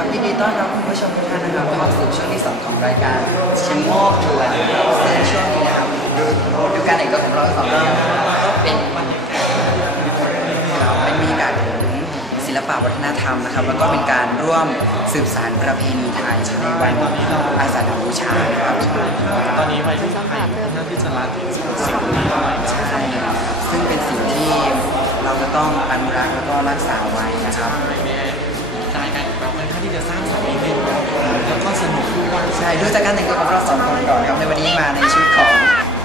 ครับยินดีต้อนรับคุณผู้ชมทุกท่านนะครับเข้าสู่ช่วงที่สองของรายการชิมโมกทัวร์ซึ่งช่วงนี้นะครับดูดูการแต่งตัวของเราสองคนก็เป็นเป็นบรรยากาศของศิลปะวัฒนธรรมนะครับ แล้วก็เป็นการร่วมสืบสานประเพณีไทยในวันอาสาฬหบูชานะครับตอนนี้วัยรุ่นไทยค่อนข้างที่จะรักสิ่งนี้เอาไว้นะใช่ครับซึ่งเป็นสิ่งที่เราจะต้องอนุรักษ์แล้วก็รักษาไว้นะครับ องเราค่อนข้างที่จะสร้างสรรค์นิดนึงแล้วก็สนุกด้วยใช่ดูจากการแต่งตัวของเราสองคนก่อนครับในวันนี้มาในชุดของ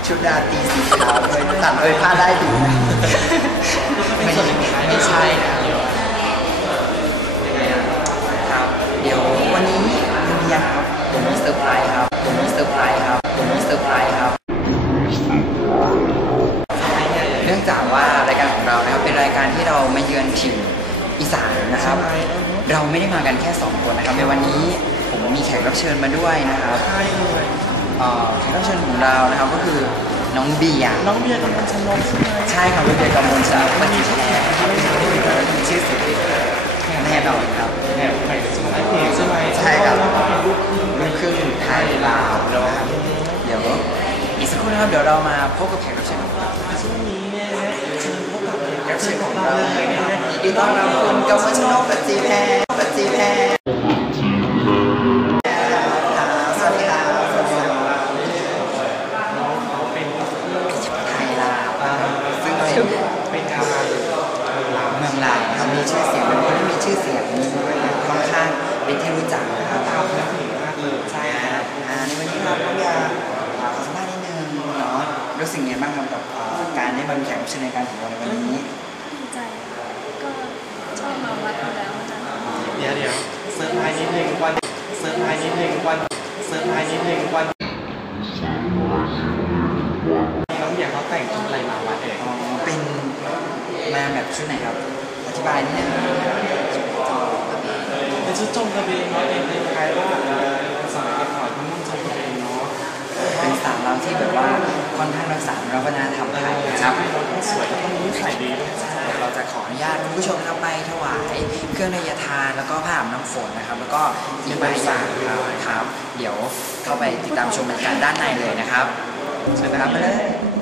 ชุดราตรีสีขาวโดยตัดโดยผ้าได้ดีไม่ไม่ใช่นะครับเดี๋ยววันนี้คุณเบียร์ครับผมมีเซอร์ไพรส์ครับผมมีเซอร์ไพรส์ครับผมมีเซอร์ไพรส์ครับเนื่องจากว่ารายการของเรานะครับเป็นรายการที่เรามาเยือนถิ่นอีสานนะครับ เราไม่ได้มากันแค่สองคนนะครับ ในวันนี้ผมมีแขกรับเชิญมาด้วยนะครับใช่เลยเอ่อแขกรับเชิญของเรานะครับก็คือน้องเบียร์น้องเบียร์กำลังชนกใช่ไหมใช่ครับน้องเบียร์กำมลชาปฏิแชร์ครับมีชื่อเสียงแน่นอนครับแอบใส่สมัยเพจใช่ไหมใช่ครับแล้วก็เป็นลูกครึ่งลูกครึ่งไทยลาวนะครับเดี๋ยวอีกสักครู่นะครับเดี๋ยวเรามาพบกับแขกรับเชิญของเราช่วงนี้เนี่ยนะเชิญพบกับแขกรับเชิญของเราเลยนะฮะยิน ดีต้อนรับคุณกำมชนกปฏิแพรปฏิแพรสวัสดีครับสวัสดีครับน้องเขาเป็นพิชิตไทยลาบซึ่งเป็นเป็นลาบเมืองลาบมีชื่อเสียงเป็นคนที่มีชื่อเสียงค่อนข้างเป็นที่รู้จักนะครับลาวพื้นถิ่นมากเลยใช่ครับอ่าในวันนี้ครับน้องยาอ่าขอสัมภาษณ์นิดนึงเนาะรู้สึกยังไงบ้างครับกับการได้มาเป็นแขกรับเชิญในการของเราในวันนี้ดีใจค่ะก็ชอบมาวัดอยู่แล้วนะคะ เดี๋ยวเดี๋ยวเซอร์ไพรส์นิดนึงวันเซอร์ไพรส์นิดนึงวันเซอร์ไพรส์นิดนึงวันน้องเบียร์เขาแต่งชุดอะไรมาวัดเองอ๋อเป็นมาแบบชุดไหนครับ อธิบายนิดนึงเป็นชุดจงกระเบนเนาะเป็นคล้ายๆว่าเอ่อสมัยก่อนเขานุ่งจงกระเบนเนาะเป็นสาวเราที่แบบว่า ค่อนข้างรักษาเราวัฒนธรรมไทยนะครับสวยแล้วต้องนิสัยดีด้วยเดี๋ยวเราจะขออนุญาตคุณผู้ชมครับไปถวายเครื่องนยทานแล้วก็ผ้าอาบน้ำฝนนะครับ แล้วก็อีกหลายาครับ เดี๋ยวเข้าไปติดตามชมบรรยากาศด้านในเลยนะครับใช่ไหมตามไปเลย